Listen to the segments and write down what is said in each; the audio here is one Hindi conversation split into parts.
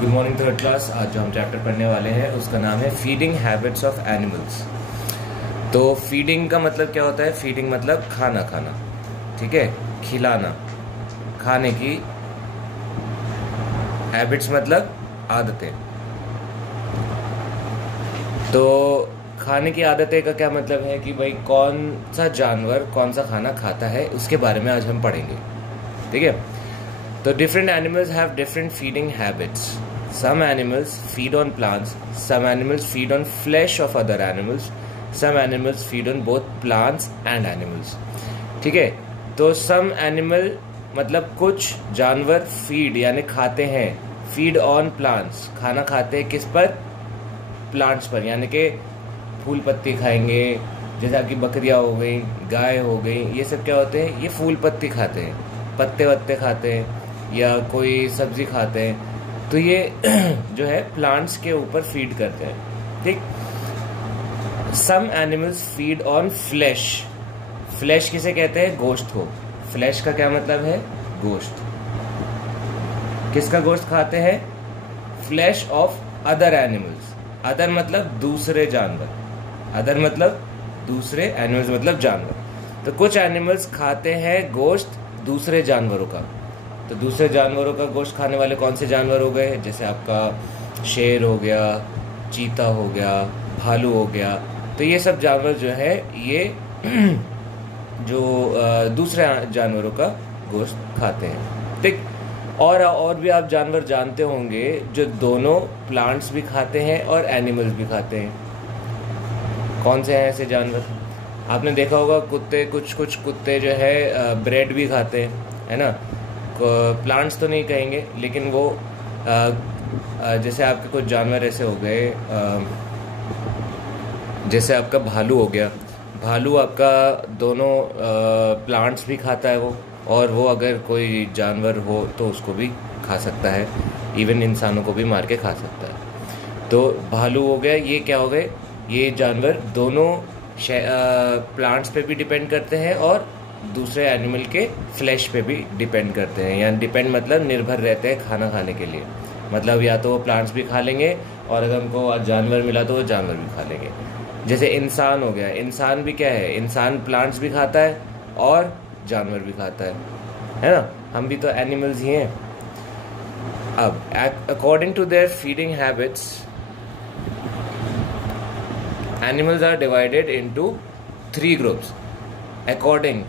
Good morning third class. आज जो हम चैप्टर पढ़ने वाले हैं उसका नाम है फीडिंग हैबिट्स ऑफ एनिमल्स। तो फीडिंग का मतलब क्या होता है? फीडिंग मतलब खाना खाना, ठीक है, खिलाना, खाने की। हैबिट्स मतलब आदतें। तो खाने की आदतें का क्या मतलब है कि भाई कौन सा जानवर कौन सा खाना खाता है, उसके बारे में आज हम पढ़ेंगे, ठीक है। तो different animals have different feeding habits. Some animals feed on plants, some animals feed on flesh of other animals, some animals feed on both plants and animals. ठीक है, तो some animal मतलब कुछ जानवर feed यानी खाते हैं, feed on plants, खाना खाते हैं किस पर? प्लांट्स पर, यानी कि फूल पत्ती खाएंगे, जैसे आपकी बकरियां हो गई, गाय हो गई, ये सब क्या होते हैं? ये फूल पत्ती खाते हैं, पत्ते वत्ते खाते हैं, या कोई सब्जी खाते हैं। तो ये जो है प्लांट्स के ऊपर फीड करते हैं, ठीक। Some animals feed on flesh. Flesh किसे कहते हैं? गोश्त को। फ्लैश का क्या मतलब है? गोश्त। किसका गोश्त खाते हैं? Flash of other animals. Other मतलब दूसरे जानवर, अदर मतलब दूसरे, एनिमल्स मतलब जानवर। तो कुछ एनिमल्स खाते हैं गोश्त दूसरे जानवरों का। तो दूसरे जानवरों का गोश्त खाने वाले कौन से जानवर हो गए? जैसे आपका शेर हो गया, चीता हो गया, भालू हो गया। तो ये सब जानवर जो है ये जो दूसरे जानवरों का गोश्त खाते हैं, ठीक। और भी आप जानवर जानते होंगे जो दोनों प्लांट्स भी खाते हैं और एनिमल्स भी खाते हैं। कौन से हैं ऐसे जानवर? आपने देखा होगा कुत्ते, कुछ कुत्ते जो है ब्रेड भी खाते हैं, है ना। प्लांट्स तो नहीं कहेंगे, लेकिन वो जैसे आपके कुछ जानवर ऐसे हो गए, जैसे आपका भालू हो गया। भालू आपका दोनों प्लांट्स भी खाता है वो, और वो अगर कोई जानवर हो तो उसको भी खा सकता है, इवन इंसानों को भी मार के खा सकता है। तो भालू हो गया, ये क्या हो गए? ये जानवर दोनों प्लांट्स पे भी डिपेंड करते हैं और दूसरे एनिमल के फ्लैश पे भी डिपेंड करते हैं। यानी डिपेंड मतलब निर्भर रहते हैं खाना खाने के लिए। मतलब या तो वो प्लांट्स भी खा लेंगे, और अगर हमको जानवर मिला तो वो जानवर भी खा लेंगे। जैसे इंसान हो गया, इंसान भी क्या है? इंसान प्लांट्स भी खाता है और जानवर भी खाता है ना। हम भी तो एनिमल्स ही हैं। अब according to their feeding habits, animals are divided into 3 groups. According,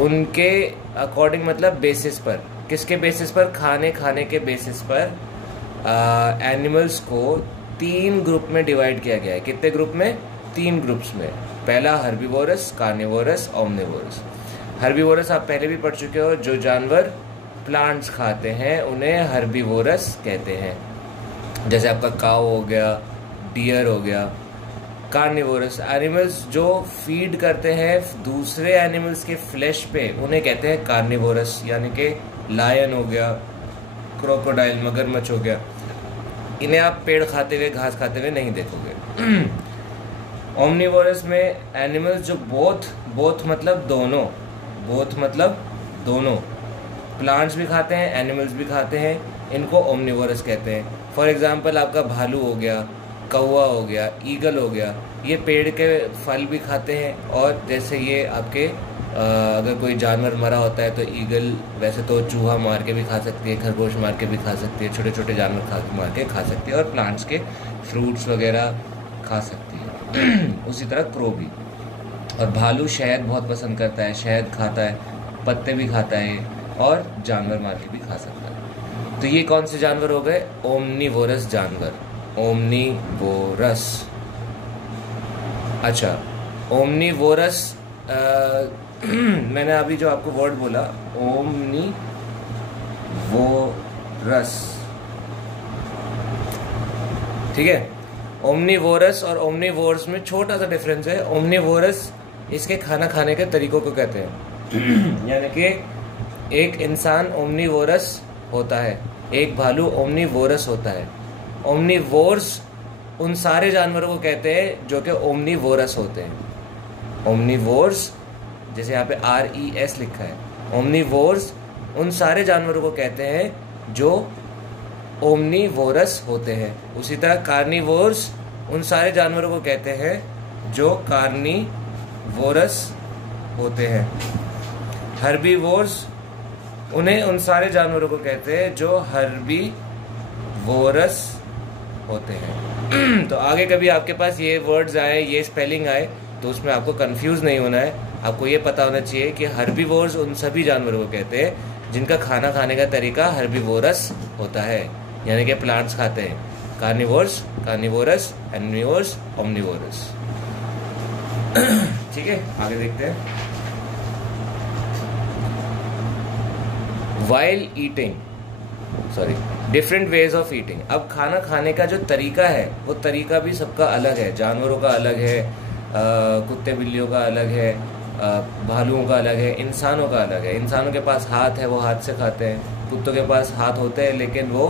उनके अकॉर्डिंग मतलब बेसिस पर। किसके बेसिस पर? खाने के बेसिस पर एनिमल्स को 3 ग्रुप में डिवाइड किया गया है। कितने ग्रुप में? 3 ग्रुप्स में। पहला हर्बीवोरस, कार्निवोरस, ओमनिवोरस। हर्बीवोरस आप पहले भी पढ़ चुके हो। जो जानवर प्लांट्स खाते हैं उन्हें हर्बीवोरस कहते हैं। जैसे आपका काऊ हो गया, डियर हो गया। कार्निवोरस एनिमल्स जो फीड करते हैं दूसरे एनिमल्स के फ्लैश पे, उन्हें कहते हैं कार्निवोरस। यानी कि लायन हो गया, क्रोकोडाइल, मगरमच्छ हो गया। इन्हें आप पेड़ खाते हुए, घास खाते हुए नहीं देखोगे। ओमनिवोरस में एनिमल्स जो बोथ मतलब दोनों, बोथ मतलब दोनों, प्लांट्स भी खाते हैं एनिमल्स भी खाते हैं, इनको ओमनिवोरस कहते हैं। फॉर एग्जांपल आपका भालू हो गया, कौवा हो गया, ईगल हो गया। ये पेड़ के फल भी खाते हैं, और जैसे ये आपके अगर कोई जानवर मरा होता है तो ईगल वैसे तो चूहा मार के भी खा सकती है, खरगोश मार के भी खा सकती है, छोटे छोटे जानवर मार के खा सकती है, और प्लांट्स के फ्रूट्स वगैरह खा सकती है। उसी तरह क्रो भी। और भालू शहद बहुत पसंद करता है, शहद खाता है, पत्ते भी खाता है, और जानवर मार के भी खा सकता है। तो ये कौन से जानवर हो गए? ओमनिवोरस जानवर। ओमनिवोरस। अच्छा, ओमनिवोरस मैंने अभी जो आपको वर्ड बोला ओमनिवोरस, ठीक है। ओमनिवोरस और ओमनिवोर्स में छोटा सा डिफरेंस है। ओमनिवोरस इसके खाना खाने के तरीकों को कहते हैं। यानी कि एक इंसान ओमनिवोरस होता है, एक भालू ओमनिवोरस होता है। ओमनिवोर्स उन सारे जानवरों को कहते हैं जो कि ओमनिवोरस होते हैं। ओमनिवोर्स, जैसे यहाँ पे RES लिखा है। ओमनिवोर्स उन सारे जानवरों को कहते हैं जो ओमनीवोरस होते हैं। उसी तरह कार्निवोर्स उन सारे जानवरों को कहते हैं जो कार्निवोरस होते हैं। हर्बीवोर्स उन्हें उन सारे जानवरों को कहते हैं जो हर्बीवोरस होते हैं। तो आगे कभी आपके पास ये वर्ड्स आए, ये स्पेलिंग आए, तो उसमें आपको कंफ्यूज नहीं होना है। आपको ये पता होना चाहिए कि हर्बीवोर्स उन सभी जानवरों को कहते हैं जिनका खाना खाने का तरीका हर्बीवोरस होता है, यानी कि प्लांट्स खाते हैं। Carnivores, carnivorous, omnivores, omnivorous. ठीक है, आगे देखते हैं। While eating, sorry, different ways of eating. अब खाना खाने का जो तरीका है वो तरीका भी सबका अलग है। जानवरों का अलग है, कुत्ते बिल्लियों का अलग है, भालुओं का अलग है, इंसानों का अलग है। इंसानों के पास हाथ है, वो हाथ से खाते हैं। कुत्तों के पास हाथ होते हैं लेकिन वो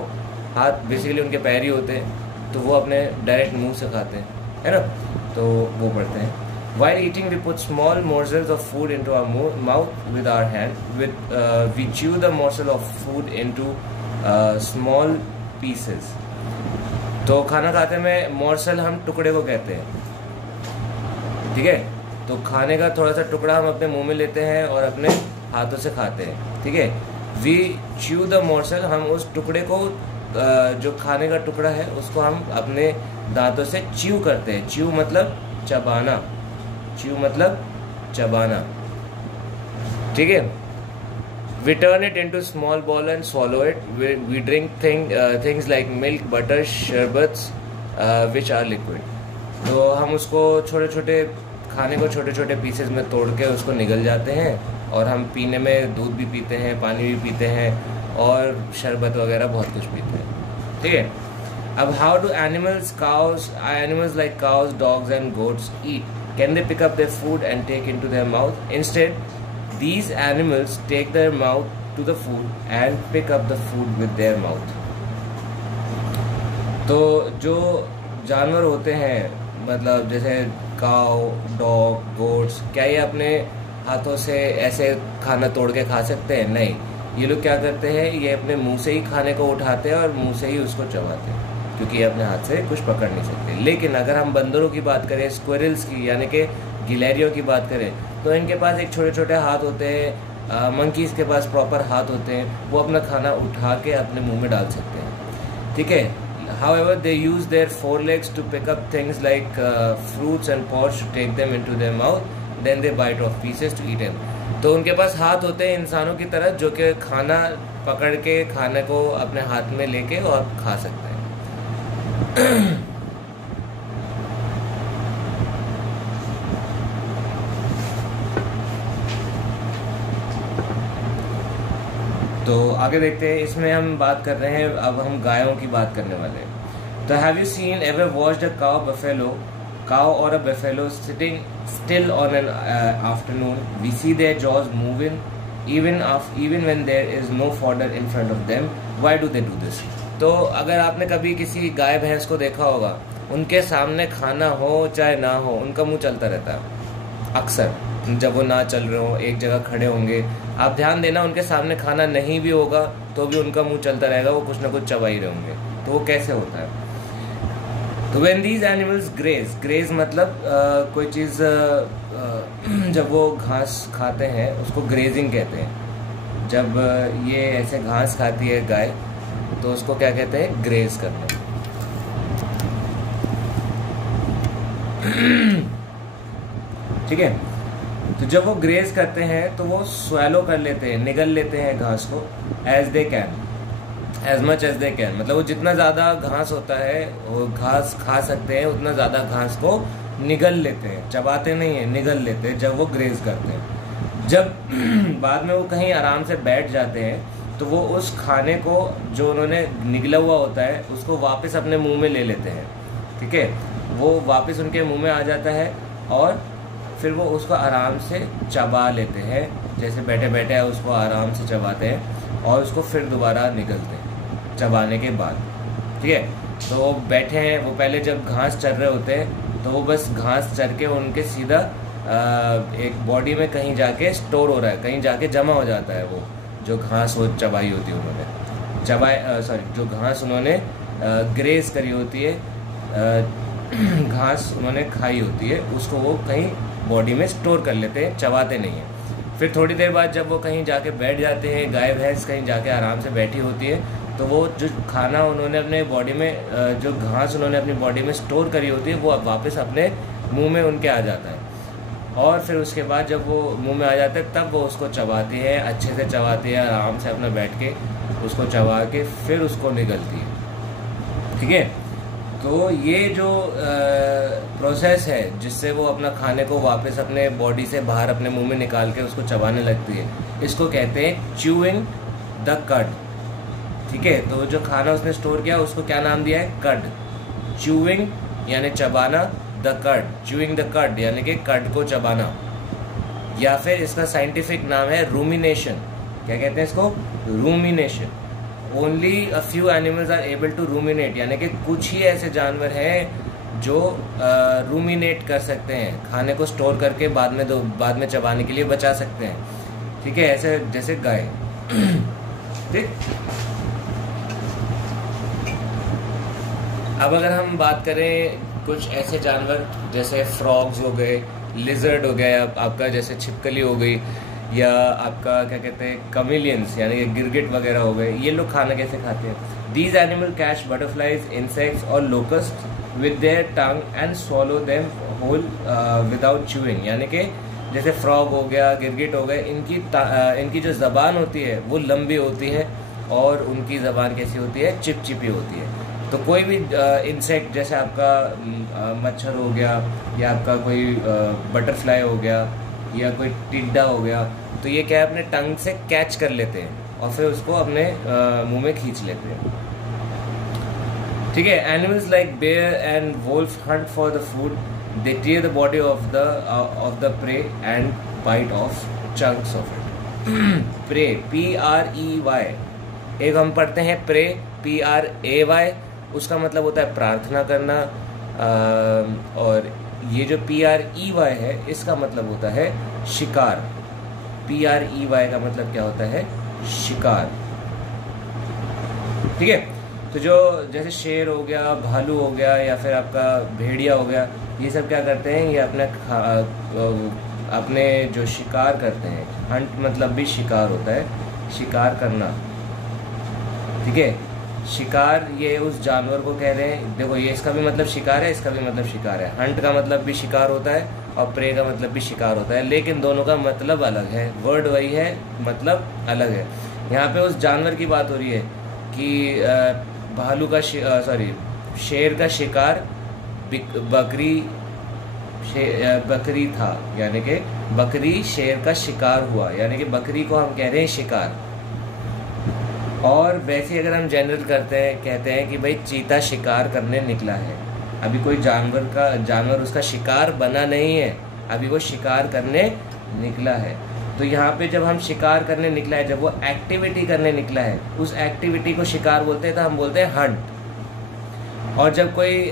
हाथ बेसिकली उनके पैर ही होते हैं, तो वो अपने डायरेक्ट मुंह से खाते हैं, है ना। तो वो पढ़ते हैं। While eating, we put small morsels of food into our mouth with our hand. We chew the morsel of food into small pieces. तो खाना खाते में मोर्सल हम टुकड़े को कहते हैं, ठीक है। तो खाने का थोड़ा सा टुकड़ा हम अपने मुंह में लेते हैं और अपने हाथों से खाते हैं, ठीक है। We chew the morsel, हम उस टुकड़े को जो खाने का टुकड़ा है उसको हम अपने दांतों से च्यू करते हैं। च्यू मतलब चबाना, च्यू मतलब चबाना, ठीक है। We turn it into small ball and swallow it. We drink things like milk, butter, sherbets, which are liquid. तो हम उसको छोटे छोटे खाने को छोटे छोटे पीसेस में तोड़ के उसको निगल जाते हैं, और हम पीने में दूध भी पीते हैं, पानी भी पीते हैं, और शरबत वगैरह बहुत कुछ पीते हैं, ठीक है। अब how do animals like cows, dogs and goats eat? Can they pick up their food and take into their mouth? Instead, these animals take their mouth to the food and pick up the food with their mouth. तो जो जानवर होते हैं, मतलब जैसे काउ, डॉग, गोट्स, क्या ये अपने हाथों से ऐसे खाना तोड़ के खा सकते हैं? नहीं। ये लोग क्या करते हैं, ये अपने मुंह से ही खाने को उठाते हैं और मुंह से ही उसको चबाते हैं, क्योंकि ये अपने हाथ से कुछ पकड़ नहीं सकते। लेकिन अगर हम बंदरों की बात करें, स्क्विरल्स की, यानी कि गिलहरियों की बात करें, तो इनके पास एक छोटे छोटे हाथ होते हैं। मंकीज के पास प्रॉपर हाथ होते हैं, वो अपना खाना उठा के अपने मुंह में डाल सकते हैं, ठीक है। However, they use their forelegs to pick up things like fruits and pods to take them into their mouth. Then they bite off pieces to eat them. तो उनके पास हाथ होते हैं इंसानों की तरह, जो कि खाना पकड़ के खाने को अपने हाथ में लेके और खा सकते हैं। तो आगे देखते हैं। इसमें हम बात कर रहे हैं, अब हम गायों की बात करने वाले हैं। तो have you seen ever watched a cow or a buffalo sitting still on an afternoon? We see their jaws moving even when there is no fodder in front of them. Why do they do this? तो अगर आपने कभी किसी गाय भैंस को देखा होगा, उनके सामने खाना हो चाहे ना हो, उनका मुंह चलता रहता है। अक्सर जब वो ना चल रहे हो, एक जगह खड़े होंगे, आप ध्यान देना, उनके सामने खाना नहीं भी होगा तो भी उनका मुंह चलता रहेगा, वो कुछ ना कुछ चबा ही रहे होंगे। तो वो कैसे होता है? तो when these animals graze मतलब कोई चीज़ जब वो घास खाते हैं उसको ग्रेजिंग कहते हैं। जब ये ऐसे घास खाती है गाय, तो उसको क्या कहते हैं? ग्रेज करना। ठीक है। तो जब वो ग्रेज करते हैं तो वो स्वैलो कर लेते हैं, निगल लेते हैं घास को, as much as they can. मतलब वो जितना ज़्यादा घास होता है, वो घास खा सकते हैं, उतना ज़्यादा घास को निगल लेते हैं, चबाते नहीं है, निगल लेते हैं जब वो ग्रेज करते हैं। जब बाद में वो कहीं आराम से बैठ जाते हैं तो वो उस खाने को जो उन्होंने निगला हुआ होता है उसको वापस अपने मुंह में ले लेते हैं, ठीक है। वो वापस उनके मुंह में आ जाता है और फिर वो उसको आराम से चबा लेते हैं, जैसे बैठे बैठे उसको आराम से चबाते हैं और उसको फिर दोबारा निगलते हैं चबाने के बाद, ठीक है। तो वो बैठे हैं, वो पहले जब घास चर रहे होते हैं तो वो बस घास चर के उनके सीधा एक बॉडी में कहीं जाके स्टोर हो रहा है, कहीं जाके जमा हो जाता है वो जो घास वो चबाई होती है उन्होंने, जो घास उन्होंने ग्रेज करी होती है, घास उन्होंने खाई होती है, उसको वो कहीं बॉडी में स्टोर कर लेते हैं, चबाते नहीं हैं। फिर थोड़ी देर बाद जब वो कहीं जाके बैठ जाते हैं, गाय भैंस कहीं जाके आराम से बैठी होती है, तो वो जो खाना उन्होंने अपने बॉडी में, जो घास उन्होंने अपनी बॉडी में स्टोर करी होती है, वो अब वापस अपने मुंह में उनके आ जाता है। और फिर उसके बाद जब वो मुंह में आ जाता है तब वो उसको चबाती है, अच्छे से चबाती है, आराम से अपना बैठ के उसको चबा के फिर उसको निगलती है। ठीक है, तो ये जो प्रोसेस है जिससे वो अपना खाने को वापस अपने बॉडी से बाहर अपने मुंह में निकाल के उसको चबाने लगती है, इसको कहते हैं च्यूइंग द कड। ठीक है, तो जो खाना उसने स्टोर किया उसको क्या नाम दिया है? कड। च्यूइंग यानी चबाना, द कड, च्यूइंग द कड यानी कि कड को चबाना, या फिर इसका साइंटिफिक नाम है रूमिनेशन। क्या कहते हैं इसको? Rumination. Only a few animals are able to ruminate, यानी कि कुछ ही ऐसे जानवर हैं जो रूमिनेट कर सकते हैं, खाने को स्टोर करके बाद में चबाने के लिए बचा सकते हैं। ठीक है, ऐसे जैसे गाय। ठीक, अब अगर हम बात करें कुछ ऐसे जानवर जैसे फ्रॉग्स हो गए, लिजर्ड हो गया, आपका जैसे छिपकली हो गई, या आपका क्या कहते हैं कमिलियंस यानी कि गिरगिट वगैरह हो गए, ये लोग खाना कैसे खाते हैं? These animal catch butterflies, insects और locust with their tongue and swallow them whole without chewing. यानी कि जैसे फ्रॉग हो गया, गिरगिट हो गए, इनकी जो ज़बान होती है वो लंबी होती है और उनकी ज़बान कैसी होती है? चिपचिपी होती है। तो कोई भी इंसेक्ट जैसे आपका मच्छर हो गया, या आपका कोई बटरफ्लाई हो गया, या कोई टिड्डा हो गया, तो ये क्या है, अपने टंग से कैच कर लेते हैं और फिर उसको अपने मुंह में खींच लेते हैं। ठीक है, animals like bear and wolf hunt for the food, they tear the body of the prey and bite off chunks of it. Prey, PREY, एक हम पढ़ते हैं प्रे, PRAY, उसका मतलब होता है प्रार्थना करना, और ये जो PREY है इसका मतलब होता है शिकार। PREY का मतलब क्या होता है? शिकार। ठीक है, तो जो जैसे शेर हो गया, भालू हो गया, या फिर आपका भेड़िया हो गया, ये सब क्या करते हैं? ये अपने जो शिकार करते हैं, हंट मतलब भी शिकार होता है, शिकार करना। ठीक है, शिकार ये उस जानवर को कह रहे हैं। देखो, ये इसका भी मतलब शिकार है, इसका भी मतलब शिकार है। हंट का मतलब भी शिकार होता है और प्रे का मतलब भी शिकार होता है, लेकिन दोनों का मतलब अलग है, वर्ड वही है, मतलब अलग है। यहाँ पे उस जानवर की बात हो रही है कि भालू का शेर का शिकार बकरी था, यानी कि बकरी शेर का शिकार हुआ, यानी कि बकरी को हम कह रहे हैं शिकार। और वैसे अगर हम जनरल कहते हैं कि भाई चीता शिकार करने निकला है, अभी कोई जानवर उसका शिकार बना नहीं है, अभी वो शिकार करने निकला है। तो यहाँ पे जब हम शिकार करने निकला है, जब वो एक्टिविटी करने निकला है, उस एक्टिविटी को शिकार बोलते हैं, तो हम बोलते हैं हंट। और जब कोई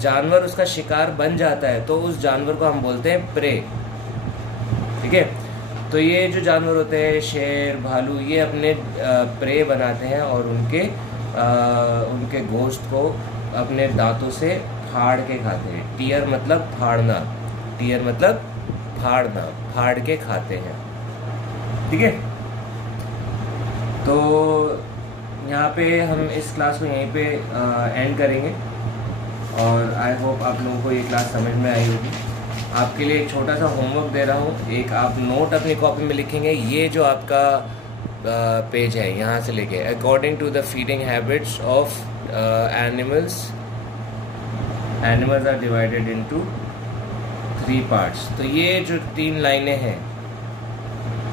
जानवर उसका शिकार बन जाता है तो उस जानवर को हम बोलते हैं प्रे। ठीक है, तो ये जो जानवर होते हैं, शेर, भालू, ये अपने प्रे बनाते हैं और उनके गोश्त को अपने दांतों से फाड़ के खाते हैं। टीयर मतलब फाड़ना, टीयर मतलब फाड़ना, फाड़ के खाते हैं। ठीक है, तो यहाँ पे हम इस क्लास को यहीं पे एंड करेंगे, और आई होप आप लोगों को ये क्लास समझ में आई होगी। आपके लिए एक छोटा सा होमवर्क दे रहा हूँ, एक आप नोट अपनी कॉपी में लिखेंगे। ये जो आपका पेज है, यहाँ से लेके according to the feeding habits of animals are divided into 3 parts. तो ये जो 3 लाइनें हैं,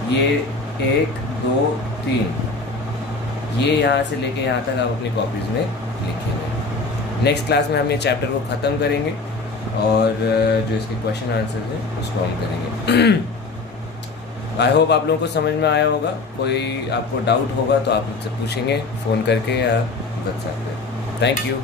ये 1, 2, 3, ये यहाँ से लेके यहाँ तक आप अपनी कॉपीज में लिखेंगे। नेक्स्ट क्लास में हम ये चैप्टर को ख़त्म करेंगे और जो इसके क्वेश्चन आंसर्स हैं उसको हम करेंगे। आई होप आप लोगों को समझ में आया होगा। कोई आपको डाउट होगा तो आप मुझसे पूछेंगे फ़ोन करके या व्हाट्सएप पे। Thank you.